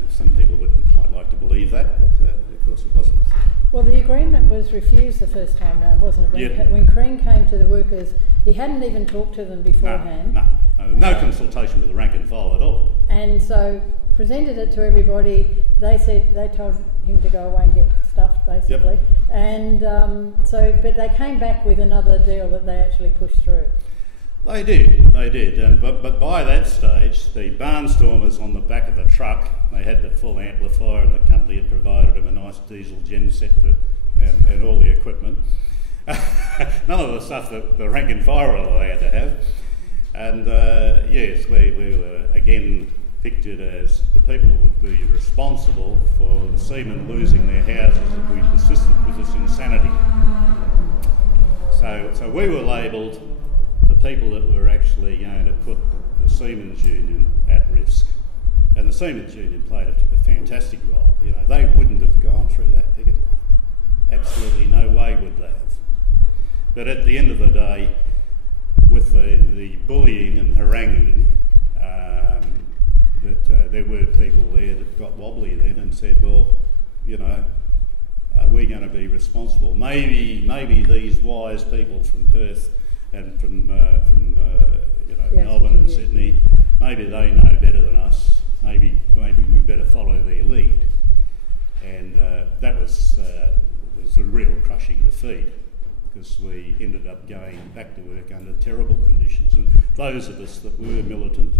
Some people might like to believe that, but of course it wasn't. Well, the agreement was refused the first time round, wasn't it? When Crean came to the workers, he hadn't even talked to them beforehand. No consultation with the rank and file at all. And so presented it to everybody. They told him to go away and get stuffed, basically. Yep. And but they came back with another deal that they actually pushed through. They did, but by that stage, the barnstormers on the back of the truck, they had the full amplifier, and the company had provided them a nice diesel gen set and all the equipment. None of the stuff that the rank and file were allowed to have. And yes, we were again pictured as the people who would be responsible for the seamen losing their houses if we persisted with this insanity. So we were labelled the people that were actually going to put the Seamen's Union at risk. And the Seamen's Union played a fantastic role. You know, they wouldn't have gone through that picket line. Absolutely no way would they have. But at the end of the day, with the bullying and haranguing, there were people there that got wobbly then and said, well, you know, are we going to be responsible? Maybe these wise people from Perth and from Melbourne and Sydney, maybe they know better than us. Maybe we better follow their lead. And that was a real crushing defeat, because we ended up going back to work under terrible conditions. And those of us that were militant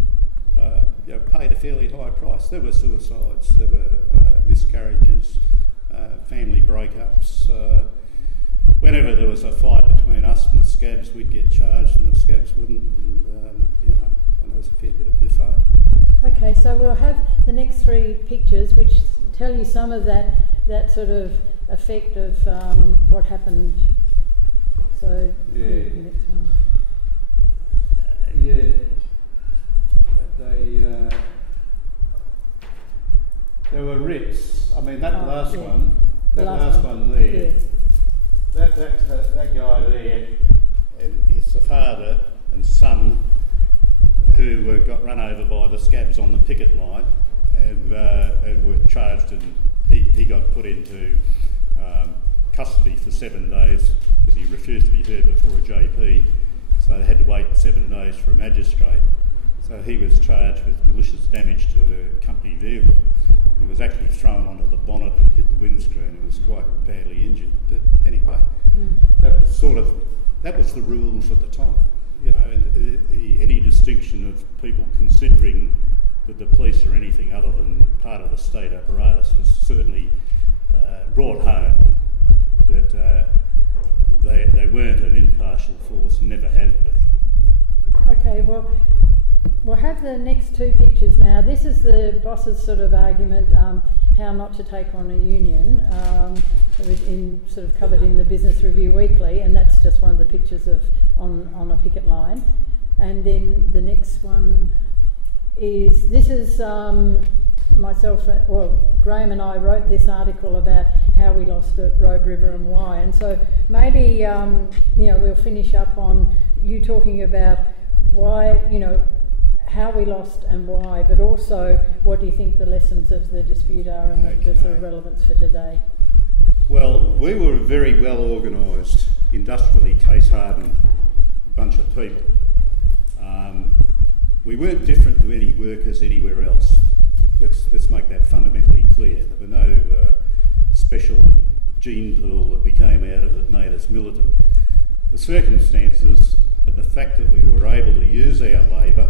paid a fairly high price. There were suicides, there were miscarriages, family breakups. Whenever there was a fight between us and the scabs, we'd get charged and the scabs wouldn't. And, there was a fair bit of biffo. Okay, so we'll have the next three pictures which tell you some of that sort of effect of what happened. So, yeah. The next one. There were writs. I mean, that last yeah. one, that last one there, yeah. that guy there, is the father and son who got run over by the scabs on the picket line and were charged, and he got put into custody for 7 days because he refused to be heard before a JP, so they had to wait 7 days for a magistrate. So he was charged with malicious damage to the company vehicle. He was actually thrown onto the bonnet and hit the windscreen and was quite badly injured. But anyway, that was the rules at the time. You know, and any distinction of people considering that the police are anything other than part of the state apparatus was certainly brought home that they weren't an impartial force and never have been. Okay, well, we'll have the next two pictures now. This is the boss's sort of argument, how not to take on a union, sort of covered in the Business Review Weekly, and that's just one of the pictures of on a picket line. And then the next one is, this is myself, Graeme and I wrote this article about how we lost at Robe River and why, and so maybe we'll finish up on you talking about why, how we lost and why, but also what do you think the lessons of the dispute are and the sort of relevance for today? Well, we were a very well organised, industrially case-hardened bunch of people. We weren't different to any workers anywhere else. Let's make that fundamentally clear. There were no special gene pool that we came out of that made us militant. The circumstances and the fact that we were able to use our labour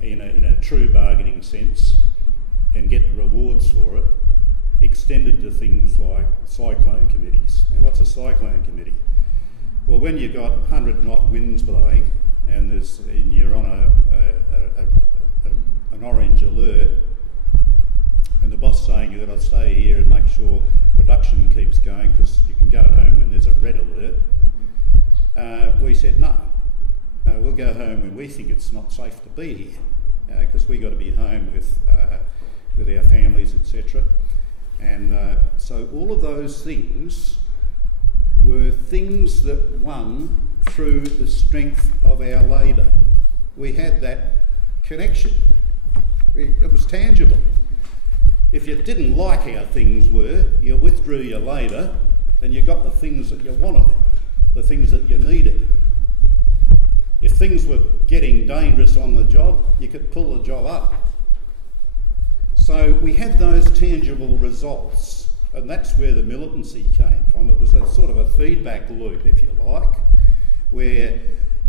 in a true bargaining sense and get the rewards for it extended to things like cyclone committees. Now, what's a cyclone committee? Well, when you've got 100-knot winds blowing and you're on an orange alert, and the boss saying you've got to stay here and make sure production keeps going because you can go home when there's a red alert, we said no, we'll go home when we think it's not safe to be here because we've got to be home with our families, etc. And so all of those things were things that won through the strength of our labour. We had that connection. It was tangible. If you didn't like how things were, you withdrew your labour and you got the things that you wanted, the things that you needed. If things were getting dangerous on the job, you could pull the job up. So we had those tangible results, and that's where the militancy came from. It was a sort of a feedback loop, if you like, where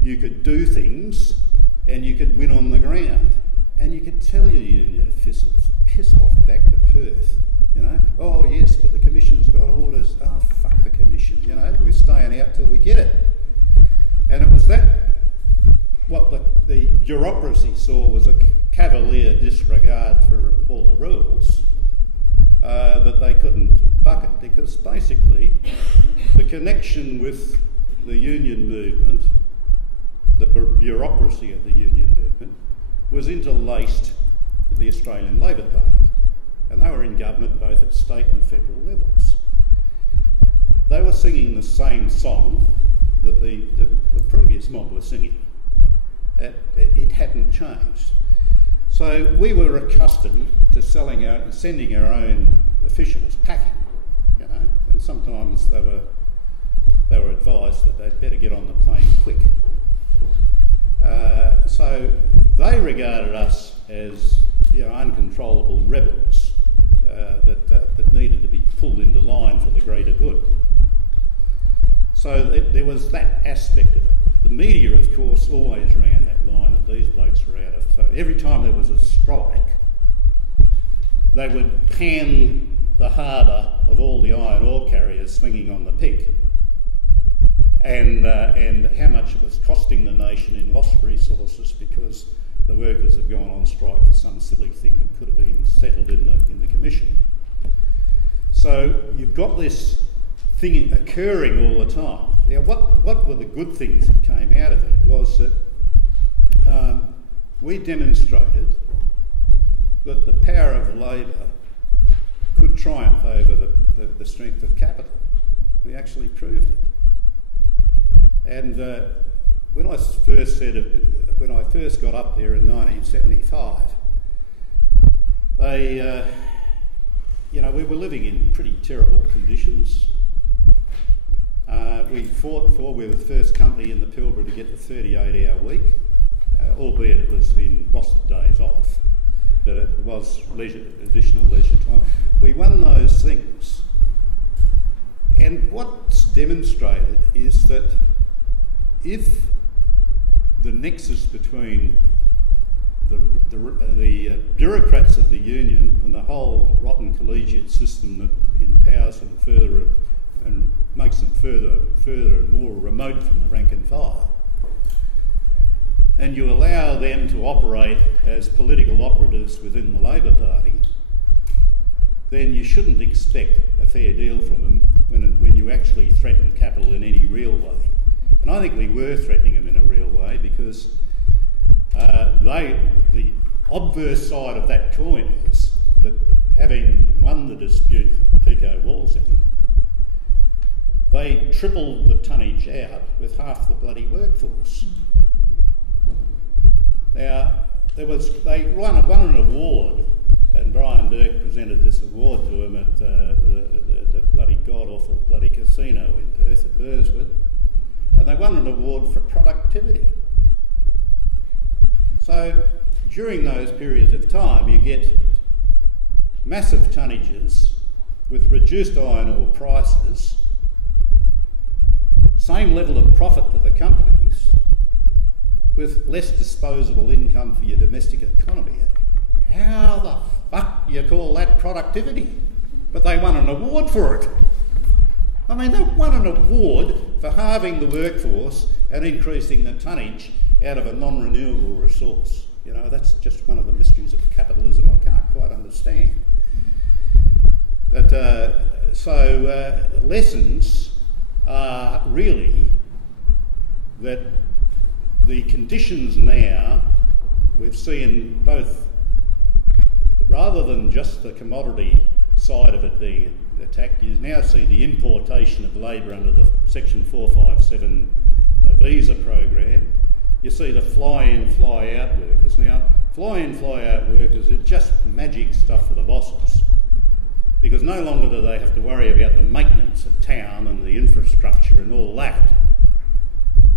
you could do things and you could win on the ground. And you could tell your union officials, piss off back to Perth, oh yes, but the Commission's got orders. Oh, fuck the Commission, we're staying bureaucracy saw was a cavalier disregard for all the rules, that they couldn't bucket, because basically the connection with the union movement, the bureaucracy of the union movement, was interlaced with the Australian Labor Party, and they were in government both at state and federal levels. They were singing the same song that the previous mob was singing. It hadn't changed. So we were accustomed to sending our own officials packing, you know, and sometimes they were advised that they'd better get on the plane quick. So they regarded us as, you know, uncontrollable rebels that needed to be pulled into line for the greater good. So there was that aspect of it. The media, of course, always ran that line that these blokes were out of. So every time there was a strike, they would pan the harbour of all the iron ore carriers swinging on the pick, and how much it was costing the nation in lost resources because the workers had gone on strike for some silly thing that could have been settled in the commission. So you've got this thing occurring all the time. Now, what were the good things that came out of it was that we demonstrated that the power of labour could triumph over the strength of capital. We actually proved it. And when I first got up there in 1975, we were living in pretty terrible conditions. We fought for, we were the first company in the Pilbara to get the 38-hour week, albeit it was in rostered days off, but it was additional leisure time. We won those things. And what's demonstrated is that if the nexus between the bureaucrats of the union and the whole rotten collegiate system that empowers them further and makes them further and more remote from the rank and file, and you allow them to operate as political operatives within the Labor Party, then you shouldn't expect a fair deal from them when you actually threaten capital in any real way. And I think we were threatening them in a real way because the obverse side of that coin is that having won the dispute Pico Walls in, they tripled the tonnage out with half the bloody workforce. Now, they won an award, and Brian Dirk presented this award to him at the bloody god-awful bloody casino in Perth at Burswood, and they won an award for productivity. So during those periods of time, you get massive tonnages with reduced iron ore prices, same level of profit to the companies, with less disposable income for your domestic economy. How the fuck do you call that productivity? But they won an award for it. I mean, they won an award for halving the workforce and increasing the tonnage out of a non-renewable resource. You know, that's just one of the mysteries of capitalism I can't quite understand. But lessons are really that the conditions now, we've seen both, rather than just the commodity side of it being attacked, you now see the importation of labour under the Section 457 visa program. You see the fly-in, fly-out workers. Now, fly-in, fly-out workers are just magic stuff for the bosses, because no longer do they have to worry about the maintenance of town and the infrastructure and all that.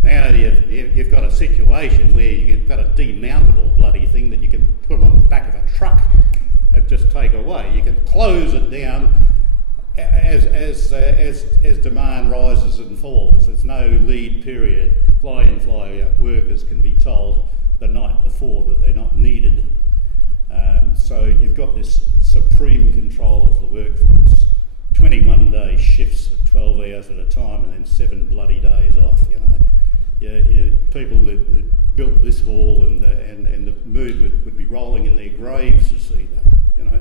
Now you've got a situation where you've got a demountable bloody thing that you can put on the back of a truck and just take away. You can close it down as demand rises and falls. There's no lead period. Fly-in, fly-out workers can be told the night before that they're not needed. So you've got this supreme control of the workforce. 21-day shifts of 12 hours at a time and then 7 bloody days off, you know. People that built this hall, and the movement would be rolling in their graves to see that. You know,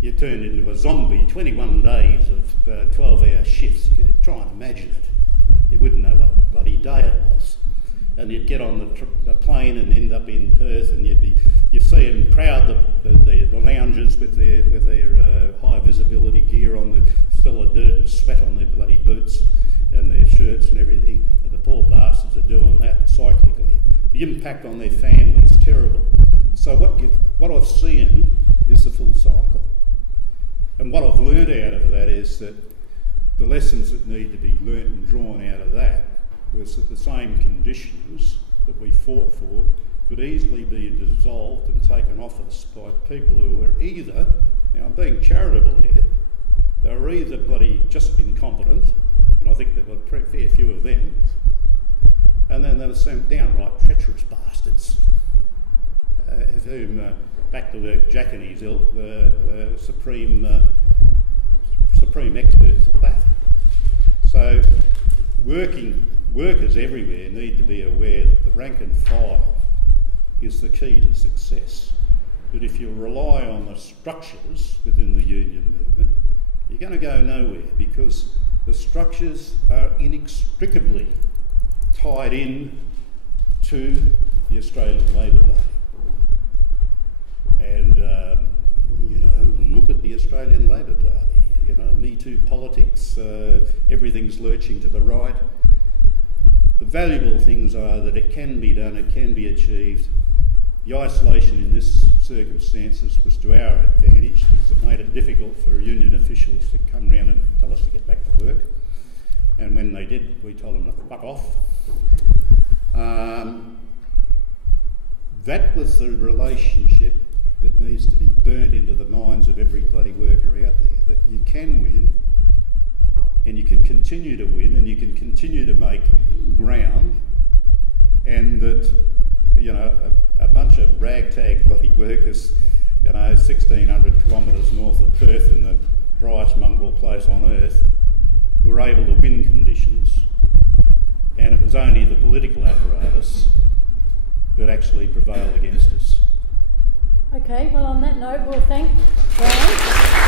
you turned into a zombie. 21 days of 12-hour shifts. Try and imagine it. You wouldn't know what bloody day it was. And you'd get on the plane and end up in Perth, and you'd see them proud, the loungers with their high visibility gear on, still the dirt and sweat on their bloody boots and their shirts and everything. And the poor bastards are doing that cyclically. The impact on their families is terrible. So what I've seen is the full cycle. And what I've learned out of that is that the lessons that need to be learnt and drawn out of that was that the same conditions that we fought for could easily be dissolved and taken off us by people who were either, now I'm being charitable here, they were either bloody just incompetent, and I think there were a fair few of them, and then there were some downright treacherous bastards, whom, back to the Jack and his ilk, supreme experts at that. So workers everywhere need to be aware that the rank and file is the key to success. But if you rely on the structures within the union movement, you're going to go nowhere, because the structures are inextricably tied in to the Australian Labor Party. And, you know, look at the Australian Labor Party. You know, Me Too politics, everything's lurching to the right. The valuable things are that it can be done, it can be achieved. The isolation in this circumstances was to our advantage, because it made it difficult for union officials to come round and tell us to get back to work. And when they did, we told them to fuck off. That was the relationship that needs to be burnt into the minds of every bloody worker out there, that you can win, and you can continue to win, and you can continue to make ground, and that, you know, a bunch of ragtag bloody workers, you know, 1,600 kilometres north of Perth, in the driest mongrel place on earth, were able to win conditions, and it was only the political apparatus that actually prevailed against us. Okay, well on that note, we'll thank Graeme.